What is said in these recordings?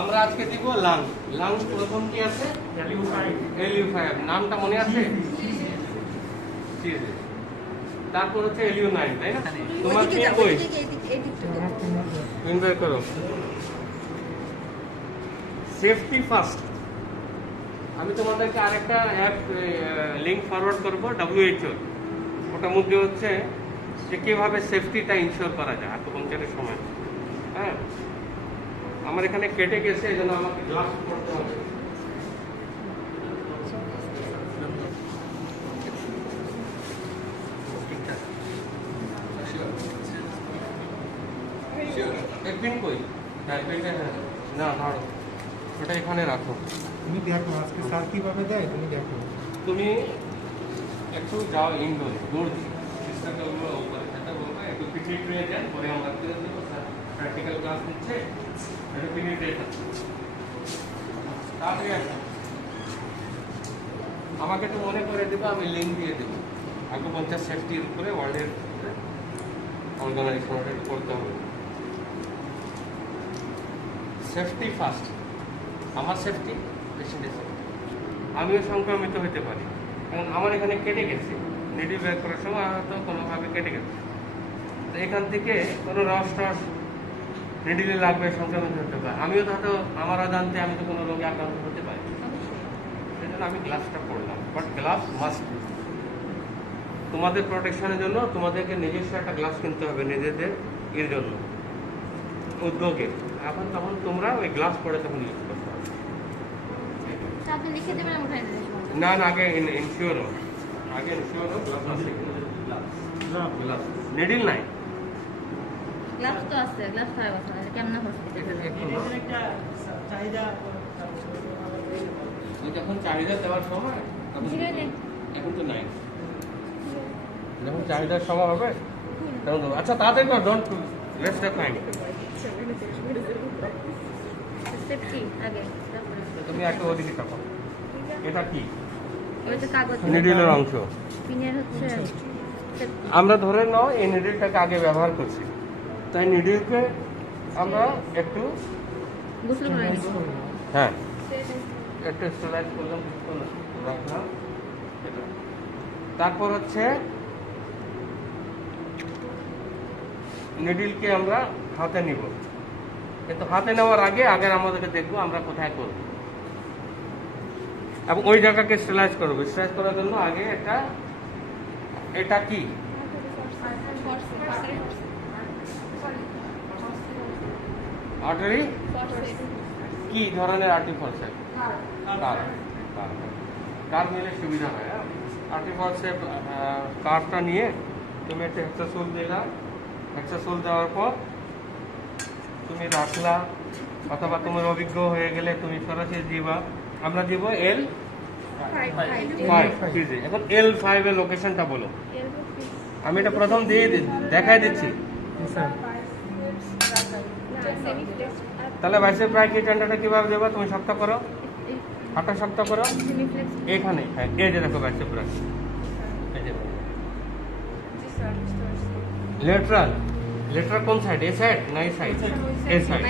আমরা আজকে দিব লাং। লাং প্রথম কি আছে? LU5। নামটা মনে আছে? তারপর হচ্ছে LU9, তাই না? তোমার কি কই? বের করো। Safety first. আমি তোমাদেরকে আরেকটা অ্যাপ লিংক ফরওয়ার্ড করবো, WHO। ওটার মধ্যে হচ্ছে যে কিভাবে সেফটিটা ইনশিওর করা যায় আত্মপঞ্চায়েতের সময়। হ্যাঁ, আমার এখানে কেটে গেছে, এই জন্য আমাকে গ্লাস পড়তে হবে। একদিন কই? হ্যাঁ, না ধরো ওটা এখানে রাখো। তুমি দেখো আজকে স্যার কিভাবে দেয়, তুমি দেখো। তুমি একটু যাও ইনডোরে, দৌড় দিই সিস্টেমটা উপরে সেটা বলবো, একটু পিছিয়ে টুয়ে যান, পরে আমরা ফিরে দেবো। স্যার প্র্যাকটিক্যাল ক্লাস দিচ্ছে, একটু পিছিয়ে টুয়ে থাকছে, তাড়াতাড়ি আসো। আমাকে তো মনে করে দেবো, আমি লিঙ্ক দিয়ে দেবো। আত্মপঞ্চায়েত সেফটির উপরে ওয়ার্ল্ডের অর্গানাইজেশন একটু করতে হবে। Safety first. আমার সেফটি, পেশেন্টের সেফটি। আমিও সংক্রমিত হতে পারি, কারণ আমার এখানে কেটে গেছে। নিডল বের করার সময় হয়তো কোনোভাবে কেটে গেছে, তো এখান থেকে কোনো রস টস নিডলে লাগবে, সংক্রমিত হতে পারে। আমিও তো হয়তো আমার অজান্তে আমি তো কোনো রোগে আক্রান্ত হতে পারি, সেই জন্য আমি গ্লাভসটা পরলাম। But gloves must. তোমাদের প্রোটেকশনের জন্য তোমাদেরকে নিজস্ব একটা গ্লাভস কিনতে হবে, নিজেদের এর জন্য উদ্যোগে। এখন তখন তোমরা ওই গ্লাভস পরে তখন ইউজ করতে হবে। না না, আগে ইনশিওর হো, আগে ইনশিওর হো গ্লাভস আছে। গ্লাভস নিডল নাই, গ্লাভস তো আছে, গ্লাভস খারাপ আছে, কেমন হসপিটালে একটা চাহিদা যখন চাহিদা দেওয়ার সময় এখন তো নাই, যখন চাহিদার সময় হবে তখন দেবো। আচ্ছা তাড়াতাড়ি কর, don't waste the time. Safety আগে, তুমি একটা ওদিকে থাকো। এটা কি? ওইটা কাগজ নিডলের অংশ। পিনের হচ্ছে আমরা ধরে নাও এই নিডলটাকে আগে ব্যবহার করছি, তাই নিডলকে আমরা একটু গোসল করে নিব। হ্যাঁ একটু স্টেলাইজ করলাম, রাখলাম। তারপর হচ্ছে নিডলকে আমরা হাতে নিব, কিন্তু হাতে নেওয়ার আগে আমাদেরকে দেখবো আমরা কোথায় করব, এবং ওই জায়গাকে স্টেলাইজ করবো। স্টেলাইজ করার জন্য আগে এটা কি আর্টারি, কি ধরনের আর্টারি ফলসেপ? কার নিলে সুবিধা হয়। আর্টারি ফলসেপ কারটা নিয়ে তুমি একটা হেক্সাসোল দিলা, হেক্সাসোল দেওয়ার পর তুমি রাখলা, অথবা তোমার অভিজ্ঞ হয়ে গেলে তুমি সরাসরি দিবা। আমরা দিব L5। এখন L5 এর লোকেশনটা বলো। আমি এটা প্রথম দিয়ে দেখাই দিচ্ছি। তাহলে বাইসেপ ব্রাইক টেন্ডারটা কিভাবে দেবো? তুমি শক্ত করো, হাতটা শক্ত করো, এখানে। হ্যাঁ, এই যে দেখো বাইসেপ ব্রাইক, এই যে লেটারাল। লেটারাল কোন সাইড? এই সাইড না এই সাইড? এই সাইড।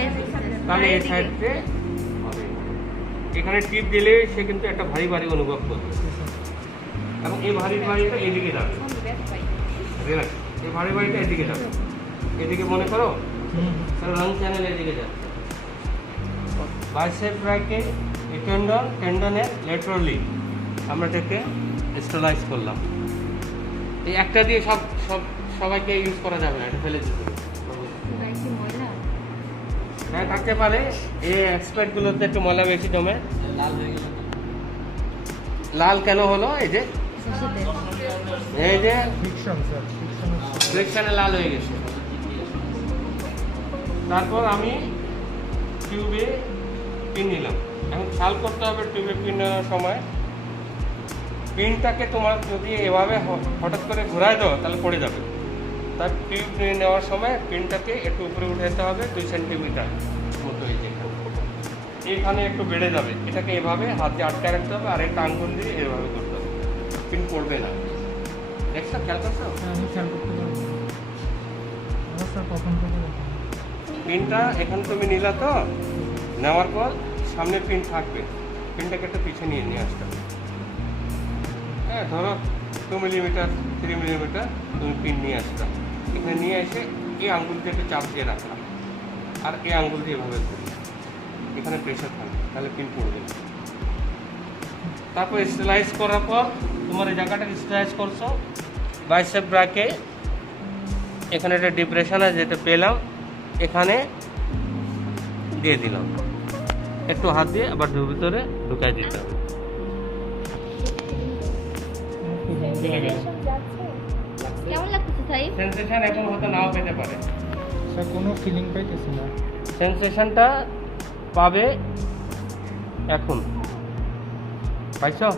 তাহলে এই সাইডে এখানে টিপ দিলে সে কিন্তু একটা ভারী ভারী অনুভব করবে, এবং এই ভারীটা এদিকে যাবে। রিল্যাক্স, এই ভারীটা এদিকে যাবে, এদিকে মনে করো তাহলে লং চ্যানেল এদিকে যাবে। বাইসেপ ব্রাইকে টেন্ডনের লেটারালি আমরা এটাকে স্টেলাইজ করলাম। এই একটা দিয়ে সবাইকে ইউজ করা যাবে না, এটা ফেলে দিতে হবে। হ্যাঁ থাকতে পারে, এই এক্সপার্টগুলোতে একটু ময়লা বেশি জমে। লাল কেন হলো? এই যে ফ্রিকশনে লাল হয়ে গেছে। তারপর আমি টিউবে পিন নিলাম। এখন খেয়াল করতে হবে টিউবে পিন নেওয়ার সময় পিনটাকে তোমার যদি এভাবে হঠাৎ করে ঘোরায় দাও তাহলে পড়ে যাবে। তার টিউব নেওয়ার সময় পিনটাকে একটু উপরে উঠাতে হবে 2 সেন্টিমিটার মতো। এখানে একটু বেড়ে যাবে, এটাকে এভাবে হাত দিয়ে আটকে রাখতে হবে, আর একটা আঙ্গুল দিয়ে এভাবে করতে হবে, পিন পড়বে না। দেখছো, খেয়াল করছো? পিনটা এখানে তুমি নিলা তো, নেওয়ার পর সামনে পিন থাকবে, পিনটাকে একটু পিছিয়ে নিয়ে আসতে হবে। হ্যাঁ, ধরো 2 মিলিমিটার 3 মিলিমিটার তুমি পিন নিয়ে আসলাম, এখানে নিয়ে এসে এই আঙ্গুলটা একটু চাপ দিয়ে রাখলাম, আর এই আঙ্গুল দিয়ে এভাবে করবে, এখানে প্রেশার থাকবে, তাহলে পিন পড়বে না। তারপর স্টেলাইজ করার পর তোমার এই জায়গাটা স্টেলাইজ করছো, বাইসেপ ব্রাকে এখানে একটা ডিপ্রেশন আছে যেটা পেলাম, এখানে দিয়ে দিলাম, একটু হাত দিয়ে আবার ভিতরে ঢুকাই দিতে হবে। কেমন লাগতেছে সাইফ? সেন্সেশন এখন হয়তো নাও পেতে পারে, স্যার কোনো ফিলিং পাইতেছি না। সেন্সেশনটা পাবে এখন। পাইছো?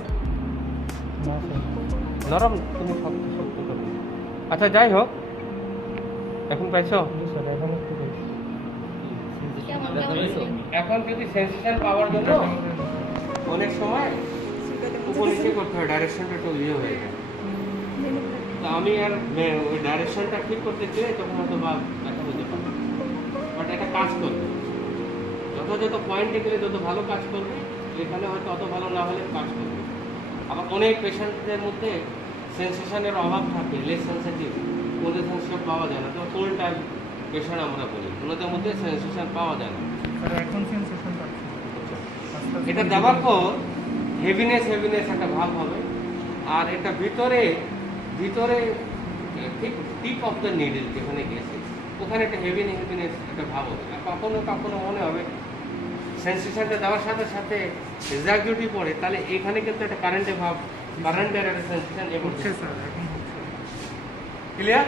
না স্যার। নরম, তুমি শক্ত শক্ত করবে। আচ্ছা যাই হোক, এখন পাইছো? জি স্যার, এখন একটু বেশি। কেমন কেমন এখন যদি সেন্সেশন পাওয়ার জন্য অনেক সময় উপর নিচে করতে হয়, ডাইরেকশনটা একটু ইয়ে হয়ে যায়। তো আমি আর ওই ডাইরেকশনটা ঠিক করতে গেলে তখন হয়তো বা দেখা হতে পারে, বাট এটা কাজ করবে। যত পয়েন্টে গেলে যত ভালো কাজ করবে, এখানে হয়তো অত ভালো না হলে কাজ করবে। আবার অনেক পেশেন্টদের মধ্যে সেন্সেশনের অভাব থাকে, লেস সেন্সিটিভ, ওদের সেন্সেশন পাওয়া যায় না। তো ফুল টাইম পেশেন্ট আমরা বলি, ওনাদের মধ্যে সেন্সেশন পাওয়া যায় না। স্যার এখন সেন্সেশন পাচ্ছি। এটা দেওয়ার পর হেভিনেস একটা ভাব হবে, আর এটা ভিতরে ঠিক টিপ অফ দ্য নিডল যেখানে গেছে ওখানে একটা হেভিনেস একটা ভাব হবে। আর কখনো মনে হবে সেন্সেশনটা দেওয়ার সাথে সাথে এক্সাকিউটিভ পড়ে, তাহলে এখানে কিন্তু একটা কারেন্টের ভাব, কারেন্টের একটা সেন্সেশন হচ্ছে স্যার, এখন হচ্ছে। ক্লিয়ার?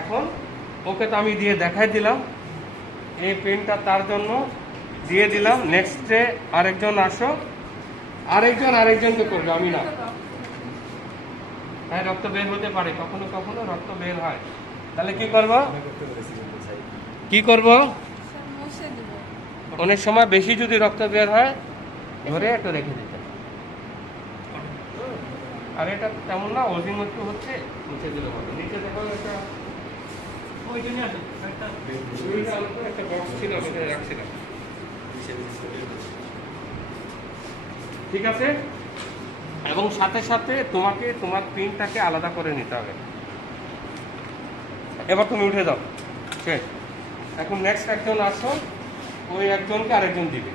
এখন ওকে তো আমি দিয়ে দেখাই দিলাম, এই পেনটা তার জন্য দিয়ে দিলাম। নেক্সটে আরেকজন আসো, আরেকজনকে করবে, আমি না। হ্যাঁ, রক্ত বের হতে পারে, কখনো রক্ত বের হয়, তাহলে কি করব? অনেক সময় বেশি যদি রক্ত বের হয় ধরে একটু রেখে দিতে, আর এটা তেমন না, অজিম একটু হচ্ছে, নিচে দিলে হবে। নিচে দেখো একটা একটা বক্স ছিল, ওটা রাখছিলাম। ঠিক আছে? এবং সাথে সাথে তোমাকে তোমার পিনটাকে আলাদা করে নিতে হবে। এবার তুমি উঠে দাও, শেষ। এখন নেক্সট একজন আসো, ওই একজনকে আরেকজন দিবে।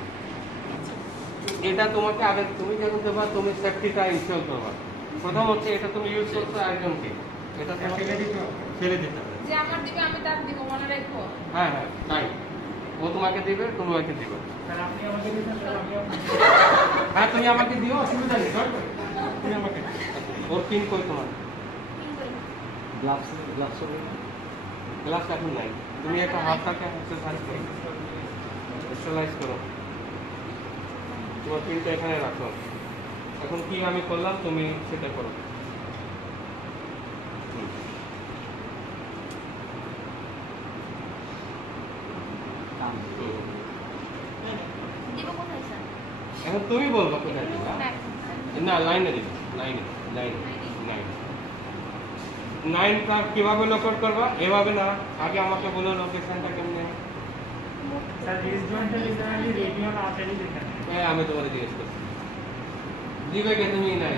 এটা তোমাকে আগে তুমি যখন দেবা, তুমি সেফটিটা ইনস্টল করবা। প্রথম হচ্ছে এটা তুমি ইউজ করছো আরেকজনকে, এটা তোমাকে ছেড়ে দিতে হবে। যে আমার দিবে আমি তার দিব, মনে রাখো। হ্যাঁ, তাই ও তোমাকে দিবে, তুমি ওকে দিবে। স্যার আপনি আমাকে দিন, স্যার আমি আপনাকে দিই। হ্যাঁ, তুমি আমাকে দিও, অসুবিধা নেই, তুমি আমাকে দিও। ওর পিন কই তোমার? গ্লাস এখন নাই, তুমি একটা হাতটাকে এক্সারসাইজ করো, এক্সারসাইজ করো, তোমার পিনটা এখানে রাখো। এখন কি আমি করলাম, তুমি সেটা করো। দিব কোথায় স্যার? এখন তুমি বলবা কোথায় দিবা। না, লাইনে দিবে, লাইনে 9টা কিভাবে লোকেট করবা? এভাবে না, আগে আমাকে বলো লোকেশনটা কেমনে। স্যার রিস জয়েন্টটা লিটারালি রেডিয়াল আর্টারি লেখা আছে। হ্যাঁ, আমি তোমাকে জিজ্ঞেস করছি, দিবে কে তুমি? নাই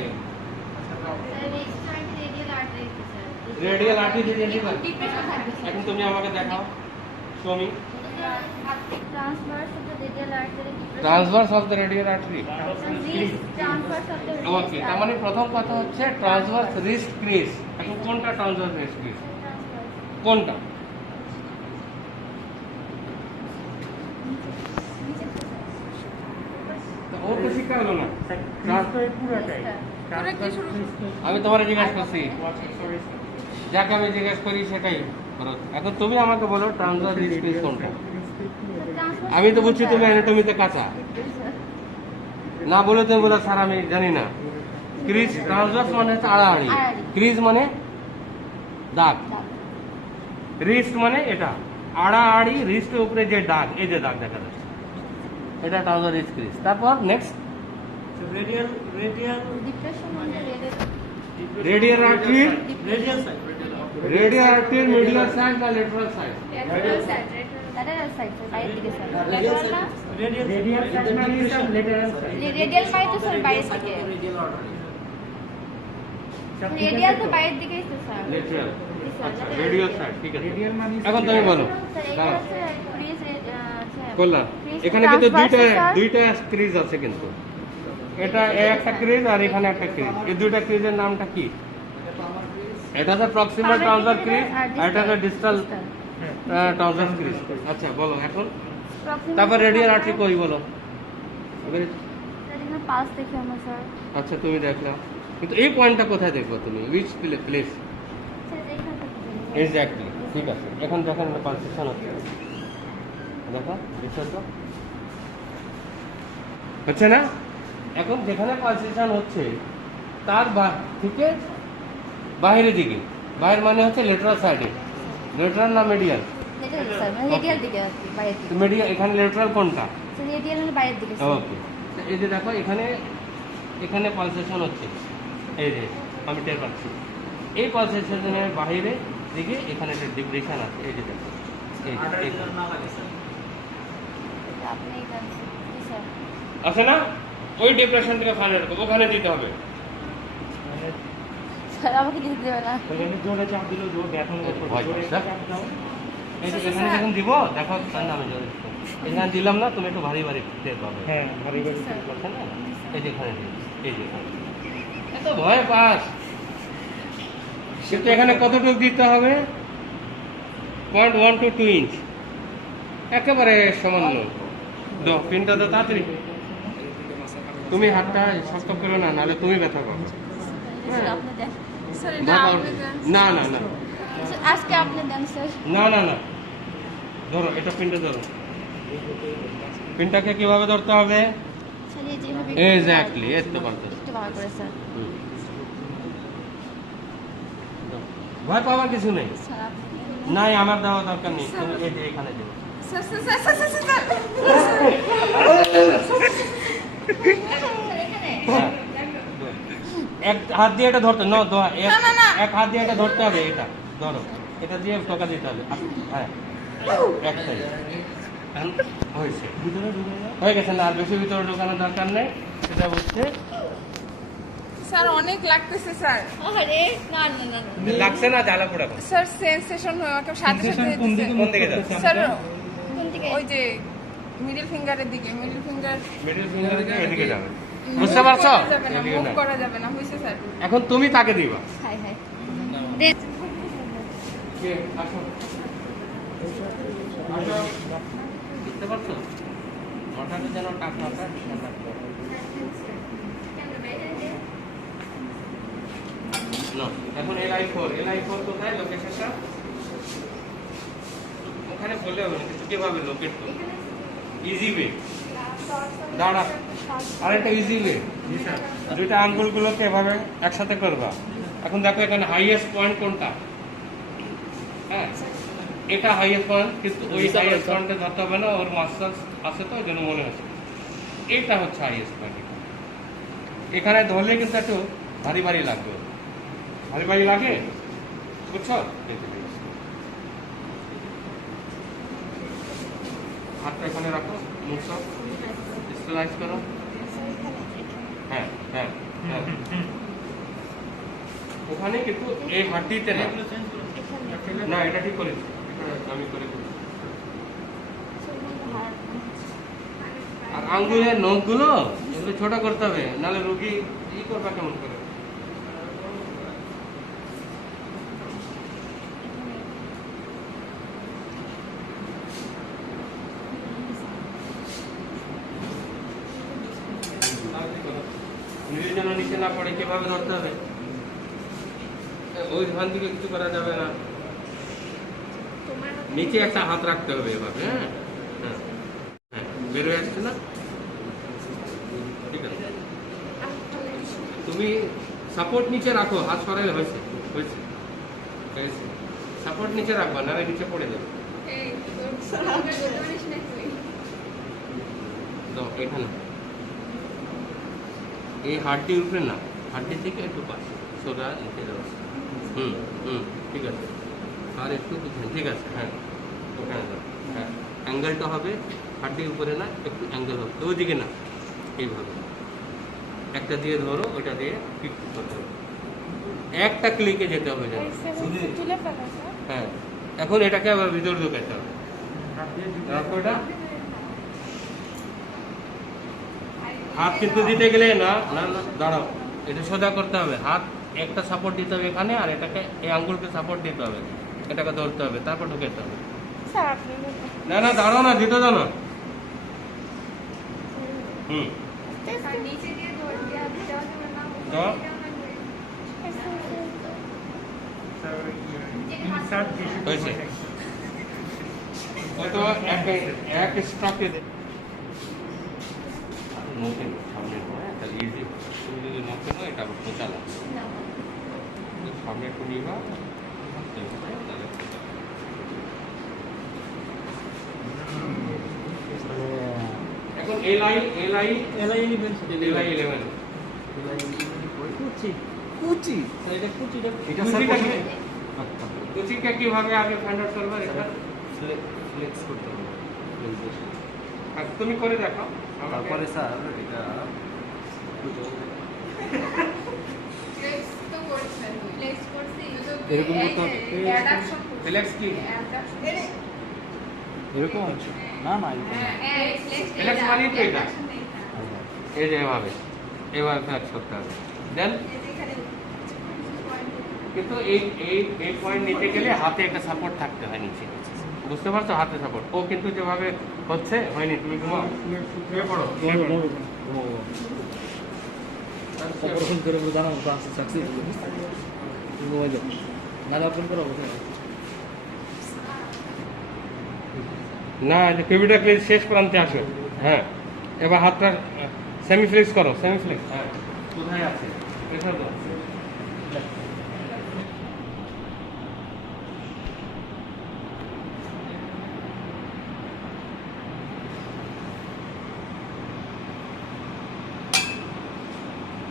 sir restaurant radial artery sir. Radial artery দিয়ে দিবা। ডিপ্রেশন থাকবে স্যার। এখন তুমি আমাকে দেখাও, show me transverse of the radial artery. Transverse of the radial artery. Transverse of the ওকে, তার মানে প্রথম কথা হচ্ছে ট্রান্সভার্স রিস্ট ক্রিজ। এখন কোনটা ট্রান্সভার্স রিস্ট ক্রিজ? কোনটা? ও তো শিক্ষা হলো না। ক্লাস তো এই পুরোটাই। পুরো কি শুরু? আমি তোমার জিজ্ঞাসা করছি, যাকে আমি জিজ্ঞাসা করি সেটাই করো। এখন তুমি আমাকে বলো ট্রান্সভার্স রিস্ট ক্রিজ কোনটা? আমি তো বুঝছি তুমি অ্যানাটমিতে কাঁচা, না বলে তুমি বলো স্যার আমি জানি না। ক্রিজ, ট্রান্সভার্স মানে হচ্ছে আড়াআড়ি, ক্রিজ মানে দাগ, রিস্ট মানে এটা আড়াআড়ি, রিস্টের উপরে যে দাগ, এই যে দাগ দেখা যাচ্ছে, এটা ট্রান্সভার্স রিস্ট ক্রিজ। তারপর next radial depression on the radial artery, radial side. Radial artery medial side না lateral side? Radial side. That is side sir বাইরের দিকে স্যার ল্যাটারাল না রেডিয়াল সাইড মানে স্যার লেটারাল সাইড রেডিয়াল মানে তো sir বাইরের দিকে রেডিয়াল তো বাইরের দিকেই তো স্যার লেটারাল জি স্যার আচ্ছা রেডিও সাইড ঠিক আছে রেডিয়াল মানে এখন তুমি বলো স্যার এটা দাঁড়াও। হচ্ছে ক্রিজ করলাম এখানে কিন্তু দুইটা ক্রিজ আছে কিন্তু এটা একটা ক্রিজ আর এখানে একটা ক্রিজ এই দুইটা ক্রিজের নামটা কি এটা হচ্ছে প্রক্সিমাল ট্রান্সভার ক্রিজ আর এটা হচ্ছে ডিস্টাল ট্রান্সভার ক্রিজ আচ্ছা বলো এখন তারপর রেডিয়াল আর্টারি কই বলো এবারে এখানে পাস দেখি আমরা স্যার আচ্ছা তুমি দেখলাম কিন্তু এই পয়েন্টটা কোথায় দেখবো তুমি উইচ প্লেস স্যার এইখান থেকে এক্স্যাক্টলি ঠিক আছে এখন দেখেন পালসেশন হচ্ছে দেখো বিশ্বত হচ্ছে না এখন যেখানে পালসেশন হচ্ছে তার থেকে বাইরের দিকে বাইরের মানে হচ্ছে লেটারাল সাইডে লেটারাল না মিডিয়াল রেডিয়াল স্যার মানে রেডিয়াল দিকে আর কি বাইরের দিকে মিডিয়াল এখানে লেটারাল কোনটা স্যার রেডিয়াল মানে বাইরের দিকে স্যার ওকে এই যে দেখো এখানে এখানে পালসেশন হচ্ছে এই যে আমি টের পাচ্ছি এই পালসেশনের বাইরে দিকে এখানে একটা ডিপ্রেশন আছে এই যে দেখো এই যে এখানে। আপনি জানছেন জি স্যার আছে না ওই ডিপ্রেশন থেকে ফাইনাল করবো ওখানে দিতে হবে স্যার আমাকে দিতে দেবে না ওখানে জোরে চাপ দিলেও জোর ব্যথা হবে ভয় জোরে পাচ্ছ? চাপ দাও এই যে এখানে যখন দিব দেখো তার নামে জোরে দিচ্ছি। এখানে দিলাম না তুমি একটু ভারী ভারী টের পাবে হ্যাঁ ভারী ভারী স্যার। বুঝতে না এই যে এখানে দিই, এই যে এখানে। এত ভয় পাস কিন্তু এখানে কতটুকু দিতে হবে 0.1 to 2 ইঞ্চ একেবারে সামান্য দাও পিনটা দাও তাড়াতাড়ি তুমি হাতটা শক্ত করো না নাহলে তুমি ব্যথা পাবে স্যার আপনি দেন স্যার এটা ব্যথা আপনি দেন। না না না স্যার, আজকে আপনি দেন স্যার না না না ধরো এটা পিনটা ধরো পিনটাকে কিভাবে ধরতে হবে স্যার এই যেভাবে এক্স্যাক্টলি এত পারতো একটু ভালো করে স্যার ভয় পাওয়ার কিছু নেই স্যার আপনি নাই আমার দেওয়া দরকার নেই তুমি এই যে এখানে দেবো sir sir sir sir sir sir এখানে হ্যাঁ। এক হাত দিয়ে এটা ধরতে না না, না, না। এক হাত দিয়ে এটা ধরতে হবে এটা ধরো এটা দিয়ে টোকা দিতে হবে হ্যাঁ একটাই এখন হয়েছে ভিতরে ঢুকে যাও হয়ে গেছে না আর বেশি ভিতরে ঢোকানোর দরকার নেই সেটা হচ্ছে স্যার অনেক লাগতেছে স্যার আরে না না না না লাগছে না জ্বালা পোড়া করে। স্যার সেন্সেশন হয়ে আমাকে সাথে সাথে কোন দিতেছে। দিকে কোন দিকে যাচ্ছে? স্যার কোন দিকে ওই যে মিডল ফিঙ্গারের দিকে মিডল ফিঙ্গার মিডল ফিঙ্গার এদিকে যাবে বুঝতে পারছো যাবে না এদিকে মুভ না। করা যাবে না হইছে স্যার এখন তুমি তাকে দিবা হাই হাই দেন কে আসো আসো বুঝতে পারছো হঠাৎ যেন টাকাটা না এখন LI4 কোথায় লোকেশনটা ওখানে বলে হবে না কিন্তু কিভাবে লোকেট করবে ইজি ওয়ে দাঁড়া আরেকটা ইজি ওয়ে দুইটা আঙ্গুলগুলোকে এভাবে একসাথে করবা এখন দেখো এখানে হাইয়েস্ট পয়েন্ট কোনটা হ্যাঁ এটা হাইয়েস্ট পয়েন্ট কিন্তু ওই হাইয়েস্ট পয়েন্টে ধরতে হবে না ওর মাসেলস আছে তো ওই জন্য মনে হচ্ছে এটা হচ্ছে হাইয়েস্ট পয়েন্ট এখানে ধরলে কিন্তু একটু ভারী ভারী লাগবে ভারী ভারী লাগে বুঝছো এই যে, এই যে। হাতটা এখানে রাখো মুখটা স্টেলাইজ করো হ্যাঁ হ্যাঁ হ্যাঁ ওখানে কিন্তু এই হাড্ডিতে না না এটা ঠিক করেছি এটা আমি করে দিচ্ছি। আর আঙ্গুলের নখগুলো এগুলো ছোট করতে হবে নাহলে রুগী ই করবা কেমন করে নিজের জন্য নিচে না পড়ে কিভাবে ধরতে হবে ওই ধান দিকে কিছু করা যাবে না নিচে একটা হাত রাখতে হবে এভাবে হ্যাঁ হ্যাঁ হ্যাঁ বেরোয় আসছে না ঠিক আছে তুমি সাপোর্ট নিচে রাখো হাত সরাইলে হয়েছে হয়েছে হয়েছে সাপোর্ট নিচে রাখবা না নিচে পড়ে যাবে তো এখানে এই হাড্ডির উপরে না হাড্ডি থেকে একটু পাশে সোজা নিচে যাওয়া হুম হুম ঠিক আছে আর একটু পিছনে ঠিক আছে হ্যাঁ ওখানে যাও হ্যাঁ অ্যাঙ্গেলটা হবে হাড্ডির উপরে না, একটু অ্যাঙ্গেল হবে, ওইদিকে না, এইভাবে একটা দিয়ে ধরো, ওইটা দিয়ে ক্লিক করতে হবে, একটা ক্লিকে যেতে হবে যেন। তুলে ফেলা স্যার। হ্যাঁ, এখন এটাকে আবার ভিতরে ঢুকাতে হবে। রাখো এটা। হাত কিন্তু দিতে গেলে না না না, দাঁড়াও, এটা সোজা করতে হবে। হাত একটা সাপোর্ট দিতে হবে এখানে, আর এটাকে এই আঙ্গুলকে সাপোর্ট দিতে হবে, এটাকে ধরতে হবে, তারপর ঢুকাতে হবে। স্যার আপনি না না, দাঁড়াও না, দিতে দাও না। হুম, দাও। হয়েছে। হয়তো এক স্ট্রকে নতুন সামনে হয়, তাহলে ইজি। তুমি যদি নতুন হয়, এটা আবার খোঁচা লাগে। সামনে একটু নিবা, তাহলে এখন এলআই 11 কুচিটা কিভাবে আগে ফাইন্ড আউট করবে? এটা ফ্লেক্স করতে হবে, তুমি করে দেখো। তারপরে স্যার এটা এরকম করতে হবে। ফ্লেক্স কি? এরকম না না ফ্লেক্স মানে তো এটা, এই যে এভাবে ফ্লেক্স করতে হবে। দেন কিন্তু এই পয়েন্ট নিতে গেলে হাতে একটা সাপোর্ট থাকতে হয় নিচে, বুঝতে পারছো? হাতে সাপোর্ট। ও কিন্তু যেভাবে হচ্ছে হয়নি, তুমি ঘুমাও, শুয়ে পড়ো, শুয়ে পড়ো। অপারেশন করে জানাবো সাকসেস মোবাইল নাহলে ওপেন করা হবে না, কেবিটা ক্লিজ শেষ প্রান্তে আসো। হ্যাঁ, এবার হাতটা সেমি ফ্লেক্স করো, সেমি ফ্লেক্স। হ্যাঁ, কোথায় আছে? প্রেসার দাও।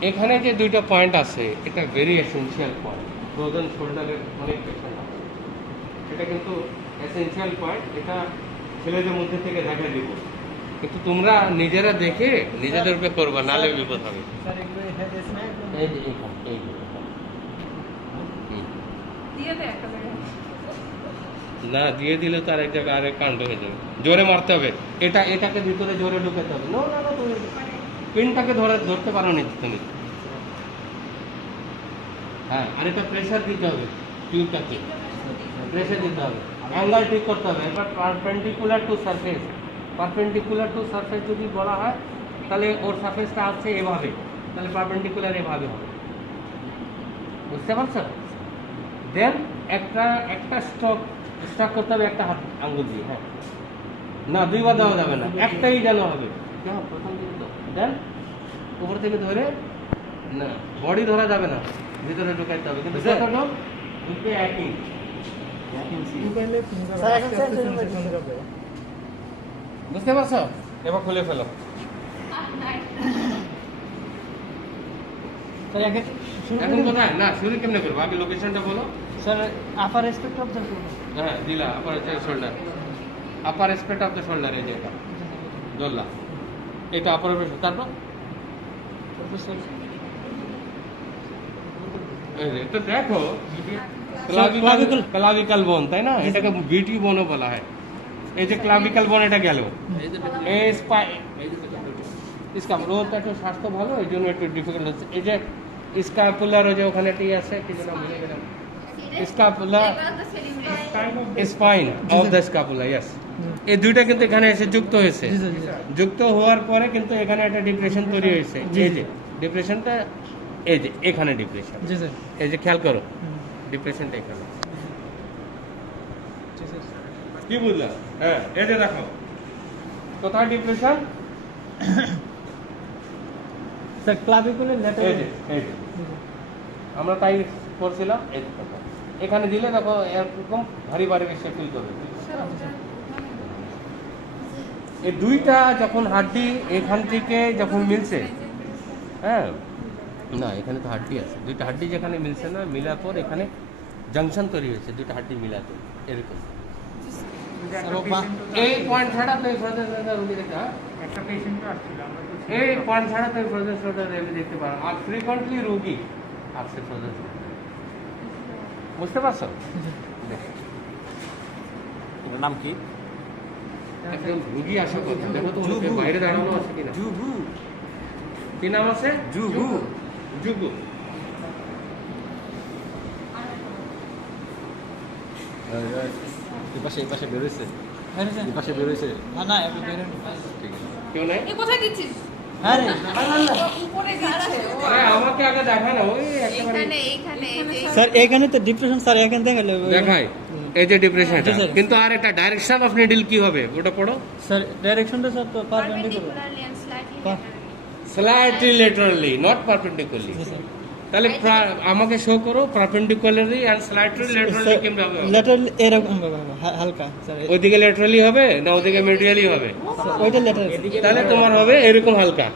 এখানে যে দুইটা পয়েন্ট আছে, এটা ভেরি এসেনশিয়াল পয়েন্ট। ফ্রোজেন শোল্ডারের অনেক পেশেন্ট আছে, এটা কিন্তু এসেনশিয়াল পয়েন্ট। এটা ছেলেদের মধ্যে থেকে দেখা দিব, কিন্তু তোমরা নিজেরা দেখে নিজেদের উপরে করবা, নালে বিপদ হবে। এই যে এইখানে, এই যে এখানে। দিয়ে দে একটা জায়গায়। না, দিয়ে দিলে তো আরেক জায়গায় আরেক কাণ্ড হয়ে যাবে। জোরে মারতে হবে, এটাকে ভিতরে জোরে ঢুকাতে হবে। না না না, তুমি পিনটাকে ধরতে পারো নি তুমি। হ্যাঁ, আর এটা প্রেসার দিতে হবে, টিউবটাকে প্রেসার দিতে হবে, অ্যাঙ্গেল ঠিক করতে হবে। এবার perpendicular to surface, perpendicular to surface যদি বলা হয়, তাহলে ওর সারফেসটা আছে এভাবে, তাহলে পারপেন্ডিকুলার এভাবে হবে, বুঝতে পারছো? দেন একটা স্ট্রোক করতে হবে একটা হাত আঙ্গুল দিয়ে। হ্যাঁ, না দুইবার দেওয়া যাবে না, একটাই যেন হবে। দেখো প্রথম দিকে দেন উপর থেকে ধরে, না বডি ধরা যাবে না, ভিতরে ঢুকাইতে হবে। কিন্তু কতটা? দুটো একই। বুঝতে পারছো? এবার খুলে ফেলো। এখন কোথায়? না, শুরু কেমনে করবো? আগে লোকেশনটা বলো। Sir upper respect of the হ্যাঁ, দিলা upper shoulder, upper respect of the shoulder, এই যে এটা ধরলা, এটা আপার রেসপেক্ট। তারপর এই যে এটা দেখো, ক্লাভিকল বোন, তাই না? এটাকে বিউটি বোনও বলা হয়। এই যে ক্লাভিকল বোন, এটা গেল। রোদটা একটু স্বাস্থ্য ভালো, এই জন্য একটু ডিফিকাল্ট হচ্ছে। এই যে স্কাপুলার, ওই যে ওখানে টি আছে, কি যেন ভুলে গেলাম, স্কাপুলা, স্পাইন অফ দ্য স্কাপুলা, ইয়েস। এই দুইটা কিন্তু এখানে এসে যুক্ত হয়েছে। যুক্ত হওয়ার পরে কিন্তু এখানে একটা ডিপ্রেশন তৈরি হয়েছে। এই যে ডিপ্রেশনটা, এই যে এখানে ডিপ্রেশন, এই যে খেয়াল করো, ডিপ্রেশনটা এখানে। কি বুঝলা? হ্যাঁ, এই যে দেখো কোথায় ডিপ্রেশন, স্যার ক্লাভিকুলার এই যে এই যে আমরা তাই করছিলাম। এই যে কথা এখানে দিলে দেখো এরকম ভারী ভারী সে ফিল করবে। এই দুইটা যখন হাড্ডি এখান থেকে যখন মিলছে, হ্যাঁ না এখানে তো হাড্ডি আছে, দুইটা হাড্ডি যেখানে মিলছে না, মিলার পর এখানে জাংশন তৈরি হয়েছে দুইটা হাড্ডি মিলাতে, এরকম যদি স্যার, একটা ও বা- patient এই পয়েন্ট ছাড়া তুমি ফ্রোজেন শোল্ডার রুগী দেখতে হ্যাঁ? একটা পেশেন্ট আসছিল আমরা তো এই পয়েন্ট ছাড়া তুমি ফ্রোজেন শোল্ডার রুগী দেখতে পারো আর ফ্রিকোয়েন্টলি রুগী আসছে ফ্রোজেন শোল্ডার বুঝতে পারছো দেখো, এটার নাম কি? একজন রুগী আসা কথা দেখো তো ওকে বাইরে দাঁড়ানো আছে কিনা জুবু। কি নাম আছে জুবু। জুগু এই পাশে বেরোইছে, বেরোছে? এই পাশে বেরোইছে। না না এবার বেরোনি। ঠিক আছে। কেউ নাই এ কোথায় দিচ্ছিস হ্যাঁ রে উপরে দিচ্ছে আরে আমাকে আগে দেখা না ওই একেবারে এইখানে স্যার এখানে তো ডিপ্রেশন স্যার এখান থেকে দেখাই এই যে ডিপ্রেশনটা জি, স্যার। কিন্তু আর একটা ডাইরেকশন অফ নিডল কি হবে ওটা পড়ো স্যার ডাইরেকশনটা স্যার তো perpendicular perpendicularly and slightly Pa- laterally. Slightly লেটারালি not perpendicularly G sir তাহলে আমাকে শো করো পারপেন্ডিকুলারলি এন্ড স্লাইটলি লেটারালি কিভাবে হবে ল্যাটারাল এরকম ভাবে হবে, হালকা স্যার ওইদিকে লেটারালি হবে না ওইদিকে মিডিয়ালি হবে ওইটা ল্যাটারাল তাহলে তোমার হবে এরকম হালকা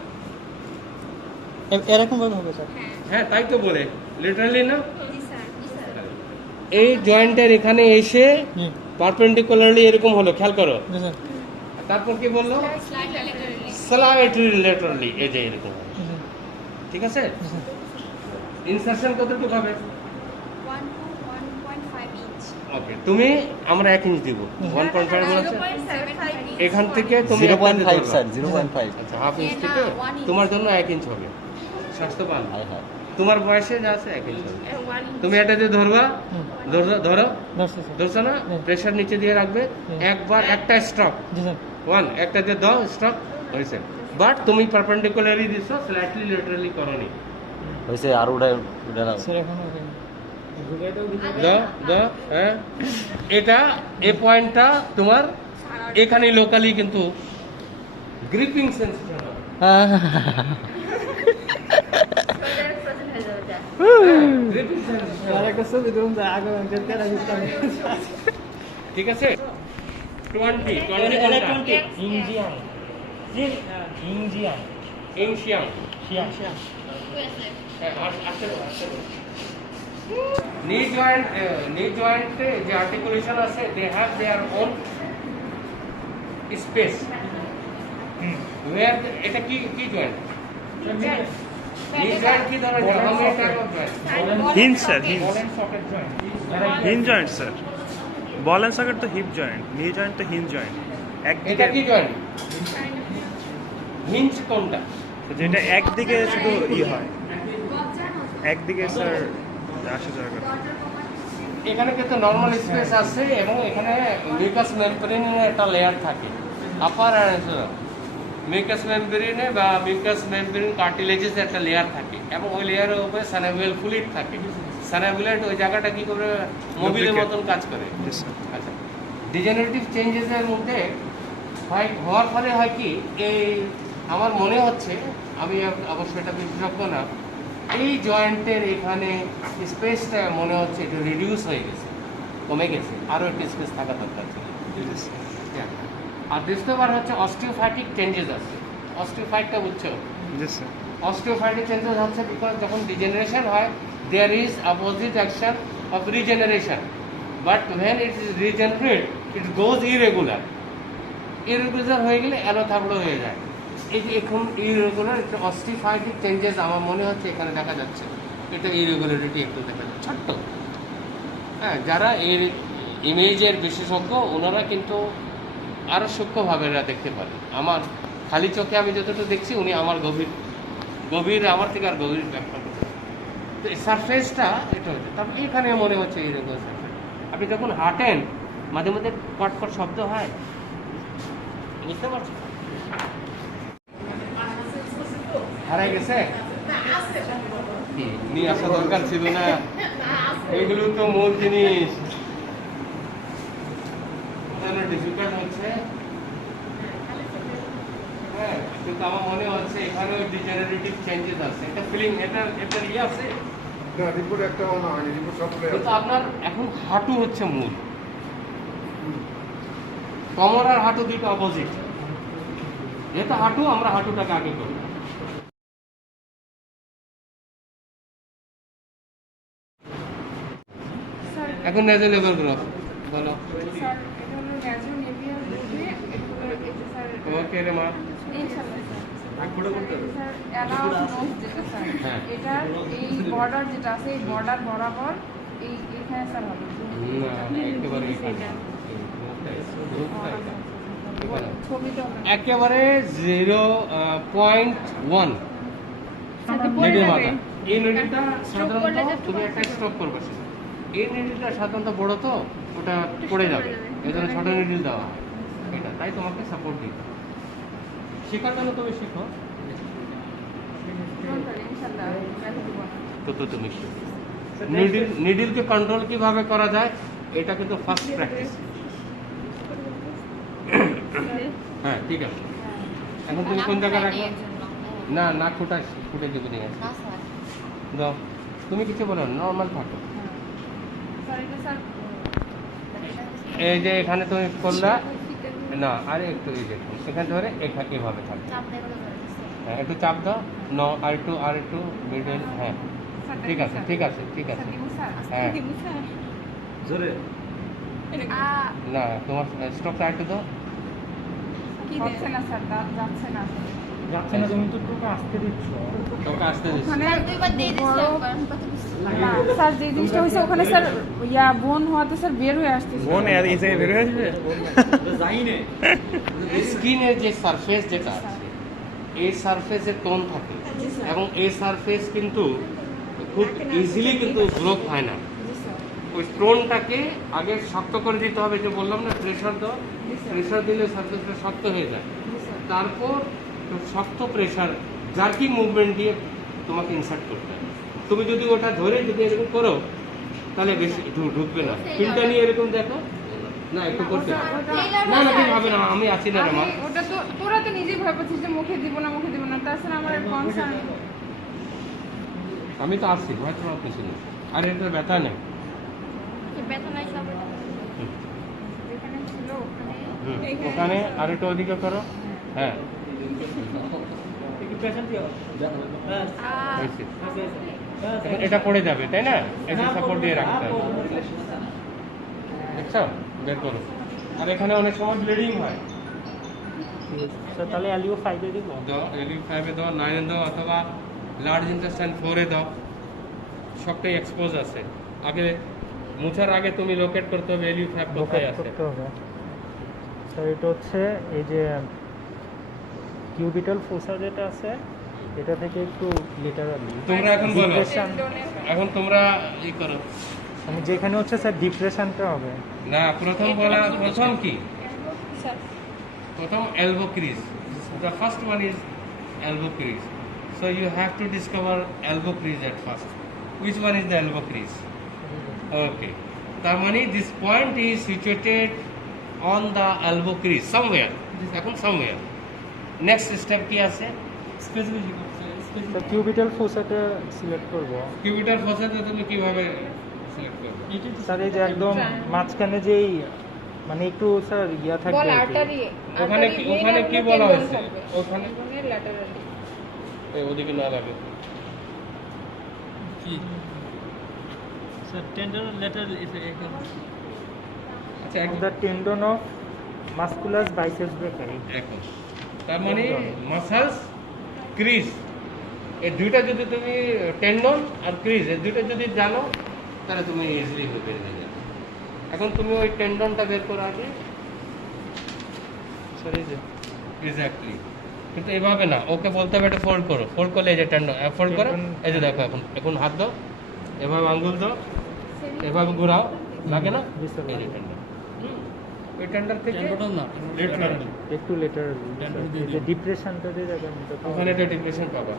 এরকম ভাবে হবে স্যার হ্যাঁ তাই তো বলে লেটারালি না জি স্যার এই জয়েন্টের এখানে এসে হুম পারপেন্ডিকুলারলি এরকম হলো খেয়াল করো জি স্যার তারপর কি বললো slightly laterally. স্লাইটলি লেটারালি এই যে এরকম হবে। জি স্যার ঠিক আছে জি স্যার ইনসারশন কতটুকু হবে 1 to 1.5 inch. ওকে তুমি আমরা 1 ইঞ্চ দিব 1.5 বলেছে 0.75 inch. এখান থেকে তুমি 0.5 স্যার, 0.5। আচ্ছা হাফ ইঞ্চ না, থেকে 1 inch. তোমার জন্য 1 ইঞ্চ হবে স্বাস্থ্যবান হায় হায়। তোমার বয়সে যা আছে 1 ইঞ্চ হবে 1 inch. তুমি এটা দিয়ে ধরবা হুম ধরো দশটা স্যার ধরছো না হুম। প্রেসার নিচে দিয়ে রাখবে হুম। একবার একটা স্ট্রক জি স্যার একটা দিয়ে দাও স্ট্রক হয়েছে বাট তুমি পারপেন্ডিকুলারলি দিছো স্লাইটলি লেটারালি করনি হয়েছে আর উড়াই দাও। স্যার এখন হবে দাও হ্যাঁ এটা এই পয়েন্টটা তোমার এখানে লোকালি কিন্তু গ্রিপিং সেন্সেশন হবে frozen হয়ে যাবে যা। গ্রিপিং সেন্সেশন আর একটা ছবি ধরুন যে আগে তেরা দিতাম ঠিক আছে 20 কোনটা ইঞ্জিয়ান ইঞ্জিয়ান ইনশিয়াম শিয়া শিয়া নি জয়েন্টে যে আর্টিকুলেশন আছে they have their own space where এটা কি কি জয়েন্ট নি জয়েন্ট কি ধরনের জয়েন্ট আমি type of joint Hinge, sir, hinge. Ball and socket joint hinge joint sir ball and socket তো hip joint knee joint তো hinge joint এটা কি একদিকে জয়েন্ট হিঞ্জ কোনটা যেটা একদিকে শুধু হয় একদিকে স্যার আসা যাওয়া করে এখানে কিন্তু নরমাল স্পেস আছে এবং এখানে মিউকাস মেমব্রেনের একটা লেয়ার থাকে আপার আর মিউকাস মেমব্রেনে বা মিউকাস মেমব্রেন কার্টিলেজেস একটা লেয়ার থাকে এবং ওই লেয়ারের উপরে সানাভিয়াল ফ্লুইড থাকে সানাভিয়াল ওই জায়গাটা কি করে মোবিলের মতন কাজ করে Yes, sir. আচ্ছা ডিজেনারেটিভ চেঞ্জেসের মধ্যে হয় হওয়ার ফলে হয় কি এই আমার মনে হচ্ছে আমি অবশ্যই এটা বিশেষজ্ঞ না এই জয়েন্টের এখানে স্পেসটা মনে হচ্ছে একটু রিডিউস হয়ে গেছে কমে গেছে আরও একটু স্পেস থাকা দরকার ছিল Yes, sir. আর দ্বিতীয়বার হচ্ছে অস্টিওফাইটিক চেঞ্জেস আছে অস্টিওফাইটটা বুঝছো Yes, sir. অস্টিওফাইটিক চেঞ্জেস হচ্ছে বিকজ যখন ডিজেনারেশন হয় there is opposite action of regeneration but when it is regenerate it goes irregular হয়ে গেলে অ্যালোথাবড়ো হয়ে যায় এই যে এখন ইরেগুলার একটা অস্টিফাইটিক চেঞ্জেস আমার মনে হচ্ছে এখানে দেখা যাচ্ছে এটা ইরেগুলারিটি একটু দেখা যাচ্ছে ছোট্ট হ্যাঁ যারা এর ইমেজের বিশেষজ্ঞ ওনারা কিন্তু আরও সূক্ষ্মভাবে এরা দেখতে পারে আমার খালি চোখে আমি যতটুকু দেখছি উনি আমার গভীর আমার থেকে আর গভীর ব্যাখ্যা করতে তো এই সারফেসটা এটা হচ্ছে তারপর এখানে মনে হচ্ছে এইরকম সারফেস আপনি যখন হাঁটেন মাঝে মাঝে কটকট শব্দ হয় বুঝতে পারছেন হারাই গেছে নিয়ে আসা দরকার ছিল না এগুলো তো মূল জিনিস ডিফিকাল্ট হচ্ছে হ্যাঁ কিন্তু আমার মনে হচ্ছে এখানেও ডিজেনারেটিভ চেঞ্জেস আছে এটা ফিলিং এটা ইয়ে আছে না রিপোর্ট একটা না হয়নি রিপোর্ট সবগুলো কিন্তু আপনার এখন হাঁটু হচ্ছে মূল কোমর আর হাঁটু দুটো অপোজিট যেহেতু হাঁটু আমরা হাঁটুটাকে আগে করি স্যার এখন নেজে লেবার গ্রোথ বলো স্যার এটা এটা হলো ন্যাজো নেভিয়ার বুঝে এগুলো এটা স্যার ওকে রে মা। ইনশাআল্লাহ স্যার স্যার যেটা স্যার হ্যাঁ। এটা এই বর্ডার যেটা আছে এই বর্ডার বরাবর এই এখানে স্যার হবে না, একেবারে এখানে। এখানে। ছবিটা একেবারে 0.1 নিডল মাথা। এই নিডলটা সাধারণত তুমি একটা স্টপ করবে সেটা। এই নিডলটা সাধারণত বড় তো ওটা পড়ে যাবে, এই জন্য ছোট নিডল দেওয়া হয় এটা, তাই তোমাকে সাপোর্ট দিতে হবে। শেখার জন্য তুমি শিখো, ইনশাআল্লাহ তো তুমি শিখো। নিডলকে কন্ট্রোল কিভাবে করা যায় এটা কিন্তু ফার্স্ট প্র্যাকটিস। হ্যাঁ ঠিক আছে। এখন তুমি কোন জায়গায় রাখো? না না, ফুটে দেবে নিয়ে আসো। না স্যার দাও, তুমি কিছু বলো, নর্মাল থাকো। স্যার এটা স্যার এই যে এখানে তুমি করলা না, আরে একটু এই দেখুন এখানে ধরে এভাবে থাকবে। চাপ দেবে তো ধরেছে হ্যাঁ একটু চাপ দাও, আর একটু মিডল। হ্যাঁ ঠিক আছে ঠিক আছে ঠিক আছে। হ্যাঁ জোরে না, তোমার স্টপটা একটু দাও। কি হচ্ছে না স্যার যাচ্ছে না যাচ্ছে না, তুমি তো টুকু আসতে দিচ্ছ। তোকে আসতে দিচ্ছি। ওখানে দুইবার দিয়ে দিচ্ছি একবার কত কিছু না, স্যার যে জিনিসটা হয়েছে ওখানে স্যার বোন হওয়াতে স্যার বের হয়ে আসতেছে বোন এই জায়গায় বের হয়ে আসবে। যাইনে স্কিনের যে সারফেস যেটা আছে, এই সারফেসের টোন থাকে এবং এই সারফেস কিন্তু খুব ইজিলি কিন্তু ব্লক হয় না। ওই স্টোনটাকে আগে শক্ত করে দিতে হবে, যে বললাম না প্রেশার দাও, প্রেশার দিলে সারফেসটা শক্ত হয়ে যায়। তারপর শক্ত প্রেশার জার্কিং মুভমেন্ট দিয়ে তোমাকে ইনসার্ট করতে হবে। তুমি যদি ওটা ধরে যদি এরকম করো তাহলে বেশি ঢুকবে না। পিনটা নিয়ে এরকম দেখো না, একটু করতে হবে। না না তুমি হবে না, আমি আছি না রে মা। ওটা তো তোরা তো নিজেই ভয় পাচ্ছিস যে মুখে দিব না, তাছাড়া আমার কনসার্ন আমি তো আসছি, ভয় তোমার কিছু নেই। আর এটা ব্যথা নেই। ব্যথা নাই সব যেখানে ছিল ওখানে ওখানে আর একটু ওদিকে করো। হ্যাঁ হয়েছে। এখন এটা পড়ে যাবে তাই না, এটা সাপোর্ট দিয়ে রাখতে হবে। দেখছো, বের করো। আর এখানে অনেক সময় ব্লিডিং হয়। স্যার তাহলে অ্যালিও 5 এ দিব। দাও, এলি 5 এ দাও, 9 এ দাও, অথবা লার্জ ইন্টেস্টাইন 4 এ দাও। সবটাই এক্সপোজ আছে। আগে মুছার আগে তুমি লোকেট করতে হবে এলি 5 কোথায় আছে। করতে হবে স্যার। এটা হচ্ছে এই যে কিউবিটাল ফোসা যেটা আছে, এটা থেকে একটু লিটারালি তোমরা এখন বলো, এখন তোমরা ই করো। আমি যেখানে হচ্ছে স্যার ডিপ্রেশনটা হবে। না, প্রথম কি? প্রথম elbow crease. The first one is elbow crease. So you have to discover elbow crease at first. Which one is the elbow crease? Okay. তার মানে this point is situated on the elbow crease somewhere. এখন somewhere. Next step কি আছে? Specific. তো cubital ফোসাটা select করব। Cubital ফসেতে তুমি কিভাবে select করবে? স্যার এই যে একদম মাঝখানে যেই মানে একটু স্যার ইয়া থাকবে বল আর কি। আর্টারি ওখানে কি বলা হয়েছে? ওখানে ল্যাটারালি এই ওদিকে না লাগে। কি? স্যার টেন্ডন লেটারাল আচ্ছা of the tendon of musculus biceps brachii. এখন তার মানে মাসলস ক্রিজ, এই দুইটা যদি তুমি টেন্ডন আর ক্রিজ এই দুইটা যদি জানো তাহলে তুমি ইজিলি বের হয়ে যাবে। এখন তুমি ওই টেন্ডনটা বের করো আগে। স্যার এই যে এক্স্যাক্টলি, কিন্তু এভাবে না, ওকে বলতে হবে এটা ফোল্ড করো। ফোল্ড করলে এই যে টেন্ডন ফোল্ড করো, এই যে দেখো এখন হাত দাও, এভাবে আঙ্গুল দাও, এভাবে ঘোরাও, লাগে না? এই যে টেন্ডন, ওই টেন্ডন থেকে laterally। একটু লেটারালি এই যে ডিপ্রেশনটা যে জায়গায় ওখানে একটা ডিপ্রেশন পাবা,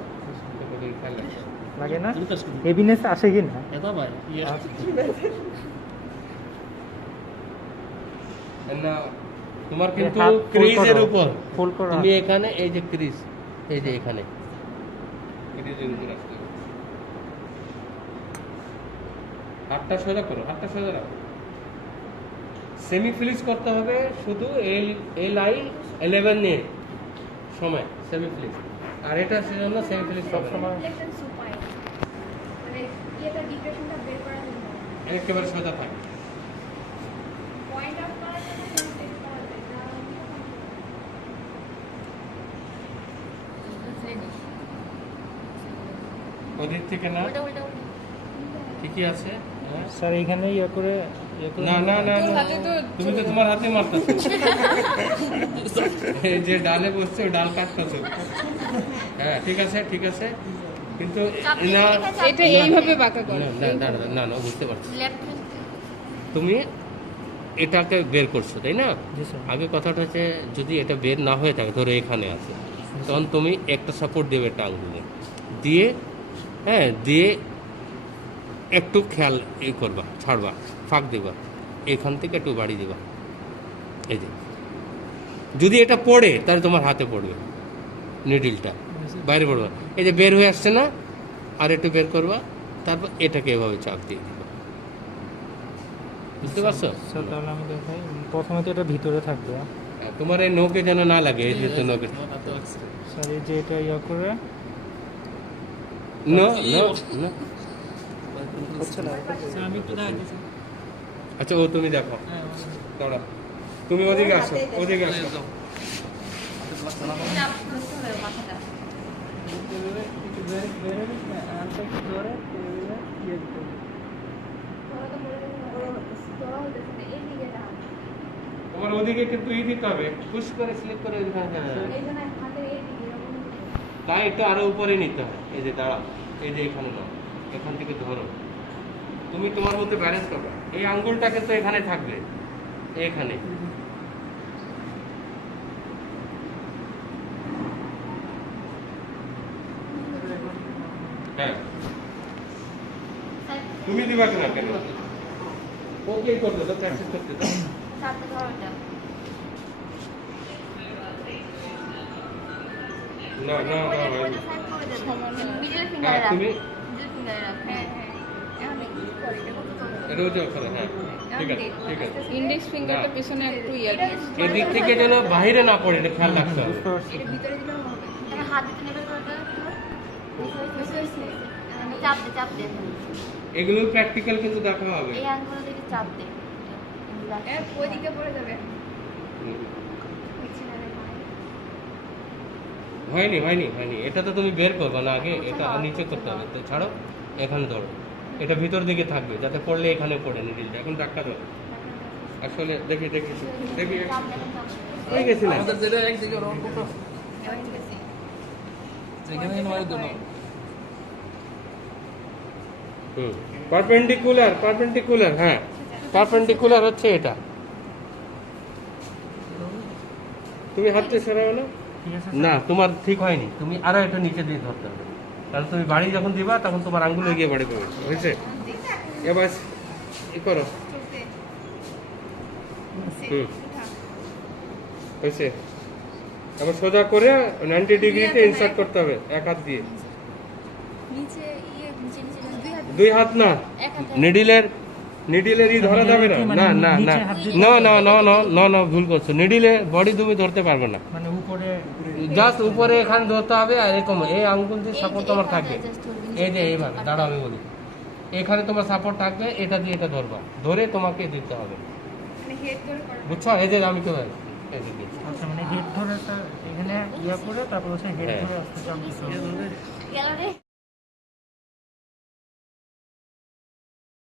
ওদের খেয়াল রাখো। লাগে না? হেভিনেস আসে কি না? না, তোমার কিন্তু হাত fold ক্রিজের করো। উপর Fold করো তুমি হাত। এখানে এই যে ক্রিজ, এই যে এখানে ক্রিজের উপর রাখতে হবে। হাতটা সোজা করো, হাতটা সোজা রাখো। সেমি ফিলিস করতে হবে শুধু LI 11 নিয়ে সময় সেমি ফিলিস, আর এটা সেজন্য সেমি ফিলিস সব সময় রিফ্লেকশন সুপাইন মানে ইয়েটা ডিপ্রেশনটা বের করার জন্য একেবারে সোজা থাকে। পয়েন্ট আউট করার জন্য ওদিক থেকে না উল্টা উল্টা উল্টা। ঠিকই আছে হ্যাঁ। স্যার এখানে ইয়ে করে না না না না। তুমি তো তোমার হাতে মারতেছো এই যে ডালে বসছে ও ডাল কাটতেছো হ্যাঁ ঠিক আছে ঠিক আছে কিন্তু চাপ দিয়ে না রেখে চাপ এটা দিয়ে। এইভাবে বাঁকা করে না না না, না না বুঝতে পারছি Left hand। তুমি এটাকে বের করছো তাই না জি স্যার আগে কথাটা হচ্ছে যদি এটা বের না হয়ে থাকে ধরো এখানে আছে তখন তুমি একটা সাপোর্ট দেবে একটা আঙ্গুলে দিয়ে হ্যাঁ দিয়ে একটু খেয়াল করবা ছাড়বা ফাঁক দিবা এখান থেকে একটু বাড়ি দিবা এই যে যদি এটা পড়ে তাহলে তোমার হাতে পড়বে নিডলটা বাইরে পড়বে এই যে বের হয়ে আসছে না আর একটু বের করবা তারপর এটাকে এভাবে চাপ দিয়ে দিবা বুঝতে পারছো স্যার তাহলে আমি দেখাই প্রথমে তো এটা ভিতরে থাকবে তোমার এই নৌকে যেন না লাগে এই যে নৌকে স্যার এই যে এটা ইয়ে করে না না না হচ্ছে না স্যার আমি একটু দেখাই দিচ্ছি আচ্ছা ও তুমি দেখো দাঁড়া তুমি ওদিকে আসো ওদিকে আসো চাপ করতে হবে মাথাটা। তোরা তো বলে তোরা হইতেছে না এইদিকে না তোমার ওদিকে কিন্তু ই দিতে হবে পুশ করে স্লিপ করে ওইখানে যাবে এই জন্য হাতের এইদিকে এরকম তাই একটু আরো উপরে নিতে হয় এই যে দাঁড়া এই যে এখানে নাও এখান থেকে ধরো তুমি তোমার মধ্যে ব্যালেন্স করবে এই আঙ্গুলটাকে তো এখানে থাকবে এখানে হ্যাঁ তুমি দিবা কিনা কেন ওকে করতে তো প্র্যাকটিস করতে তো চাপতে ধরো এটা। না না না ওইটা ভাই। side করে দেবে। Middle হ্যাঁ finger এ রাখ। তুমি Middle finger এ রাখ। হ্যাঁ হ্যাঁ। এখন কি করে এটা করতে হবে। এটাও যাও করে হ্যাঁ ঠিক আছে ঠিক আছে ইন্ডেক্স ফিঙ্গারটা না। পেছনে একটু ইয়ে দিয়ে এদিক থেকে যেন বাইরে না পড়ে এটা খেয়াল রাখতে হবে এটা ভিতরে দিলেও হবে এখানে হাত দিতে নেবে করে দাও একটু। এখানে চাপ দে চাপ দে। এগুলো প্র্যাকটিক্যাল কিন্তু দেখা হবে এই আঙ্গুল থেকে চাপ দে। ওইদিকে পড়ে যাবে হয়নি হয়নি হয়নি এটা তো তুমি বের করবে না আগে এটা নিচে করতে হবে তো ছাড়ো এখানে ধরো এটা ভিতর দিকে থাকবে যাতে পড়লে এখানে পড়ে নিডিলটা এখন ডাক্তার ধরো আসলে দেখি দেখি দেখি চাপ দে চাপ দে। হয়ে গেছি না আমাদের যেটা একদিকে রং করতে এবার ঠিক আছে। যেখানে মারি দেবো পারপেন্ডিকুলার পারপেন্ডিকুলার হ্যাঁ পারপেন্ডিকুলার হচ্ছে এটা তুমি হাতটা সরাও না ঠিক আছে না তোমার ঠিক হয়নি তুমি আরো একটু নিচে দিয়ে ধরতে হবে কারণ তুমি বাড়ি যখন দিবা তখন তোমার আঙ্গুল এগিয়ে বাড়ি পড়বে হয়েছে এবার ই করো হয়েছে এবার সোজা করে 90 ডিগ্রিতে ইনসার্ট করতে হবে এক হাত দিয়ে নিচে নিচে দুই হাত না এক হাতে নিডিলের ই ধরা যাবে না না না না না না না না না না ভুল করছো নিডিলে বডি তুমি ধরতে পারবে না মানে উপরে জাস্ট উপরে এখানে ধরতে হবে আর এরকম এই আঙ্গুল দিয়ে সাপোর্ট তোমার থাকে এই যে এইভাবে দাঁড়াও আমি বলি এখানে তোমার সাপোর্ট থাকবে এটা দিয়ে এটা ধরবা ধরে তোমাকে দিতে হবে মানে হেড ধরে করা বুঝছো এই যে আমি তো এদিকে আচ্ছা মানে হেড ধরে স্যার এখানে ইয়ে করে তারপর হচ্ছে হেড হ্যাঁ। ধরে আস্তে চাপ দিতে হবে গেল রে।